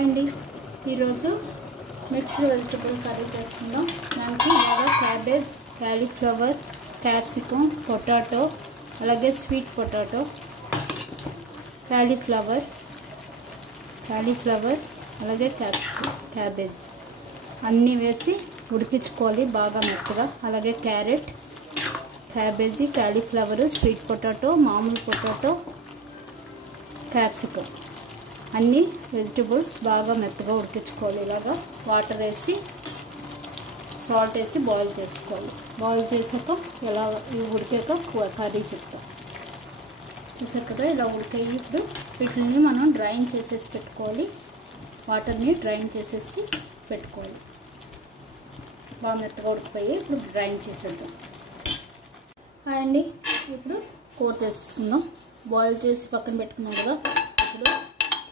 Hi అండి, ఈరోజు mixed vegetable curry చేసుకుందాం. దానికి ఇలాగా క్యాబేజ్, క్యాలీఫ్లవర్, క్యాప్సికమ్, పొటాటో, అలాగే స్వీట్ పొటాటో, క్యాలీఫ్లవర్ అలాగే క్యాబేజ్ అన్నీ వేసి ఉడికించుకోవాలి బాగా మెత్తగా. అలాగే carrot, cabbage, cauliflower, sweet potato, మామూలు పొటాటో, క్యాప్సికమ్ అన్ని వెజిటబుల్స్ బాగా మెత్తగా ఉడికించుకోవాలి. ఇలాగా వాటర్ వేసి సాల్ట్ వేసి బాయిల్ చేసుకోవాలి. బాయిల్ చేసాక ఇలా ఉడికాక కర్రీ చెప్తాం. చూసారు కదా, ఇలా ఉడికాయి. ఇప్పుడు వీటిని మనం డ్రైన్ చేసేసి పెట్టుకోవాలి. వాటర్ని డ్రైన్ చేసేసి పెట్టుకోవాలి. బాగా మెత్తగా ఉడికిపోయి ఇప్పుడు డ్రైన్ చేసేద్దాం. అండి, ఇప్పుడు కూర చేసుకుందాం. బాయిల్ చేసి పక్కన పెట్టుకున్నాం కదా, ఇప్పుడు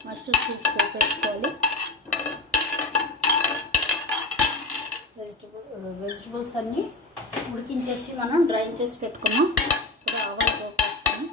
మస్టర్డ్ తీసి వేసుకోవాలి. వెజిటబుల్స్ అన్నీ ఉడికించేసి మనం డ్రైన్ చేసి పెట్టుకున్నాం. ఇప్పుడు ఆవాలు పోపేసుకొని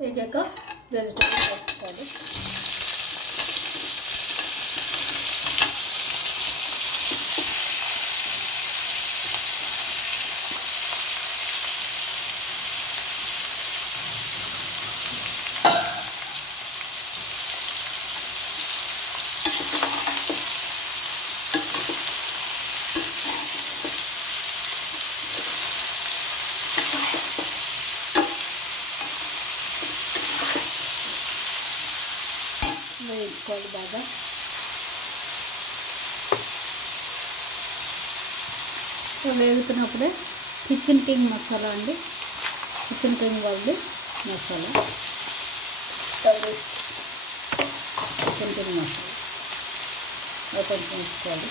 వేగాక వెజిటబుల్స్ వేసుకోవాలి. వేసుకోవాలి బాగా. వేగుతున్నప్పుడే కిచెన్ కింగ్ మసాలా అండి, కిచెన్ కింగ్ వాళ్ళు మసాలా, కిచెన్ కింగ్ మసాలా కొంచెం వేసుకోవాలి.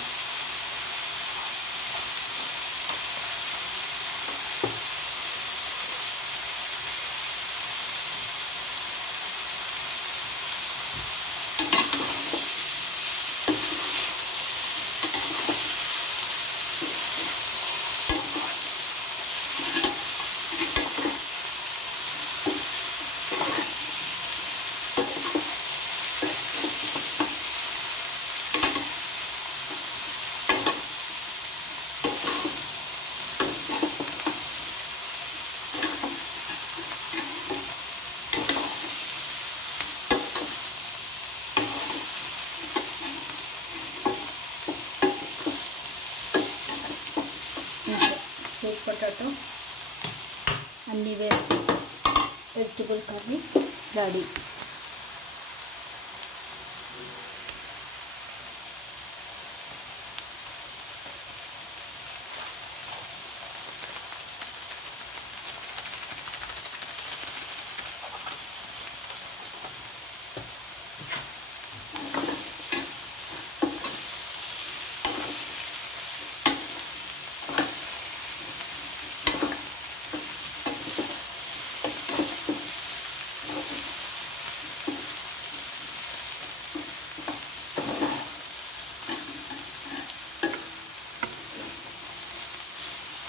స్వీట్ పొటాటో అన్నీ వేసి వెజిటబుల్ కర్రీ రెడీ.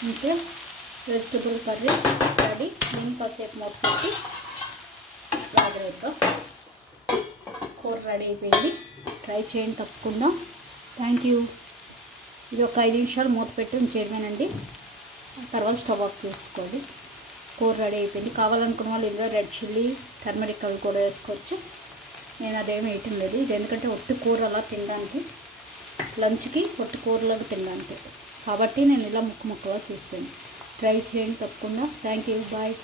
ఇంకా వెజిటబుల్ కర్రీ రెడీ. నేను కాసేపు మొత్తం రాగరేతో కూర రెడీ అయిపోయింది. ట్రై చేయండి తప్పకుండా. Thank you. ఇది ఒక 5 నిమిషాలు మూత పెట్టి ఉంచేయడమేనండి. తర్వాత స్టవ్ ఆఫ్ చేసుకోవాలి. కూర రెడీ అయిపోయింది. కావాలనుకున్న వాళ్ళు ఇందులో రెడ్ చిల్లీ, టర్మరిక్ అవి కూడా వేసుకోవచ్చు. నేను అదేమి వేయటం లేదు. ఇది ఎందుకంటే ఒట్టి కూర అలా తినడానికి, లంచ్కి ఒట్టి కూరలోకి తినడానికి కాబట్టి నేను ఇలా ముక్కగా చేసాను. ట్రై చేయండి తప్పకుండా. Thank you. బాయ్.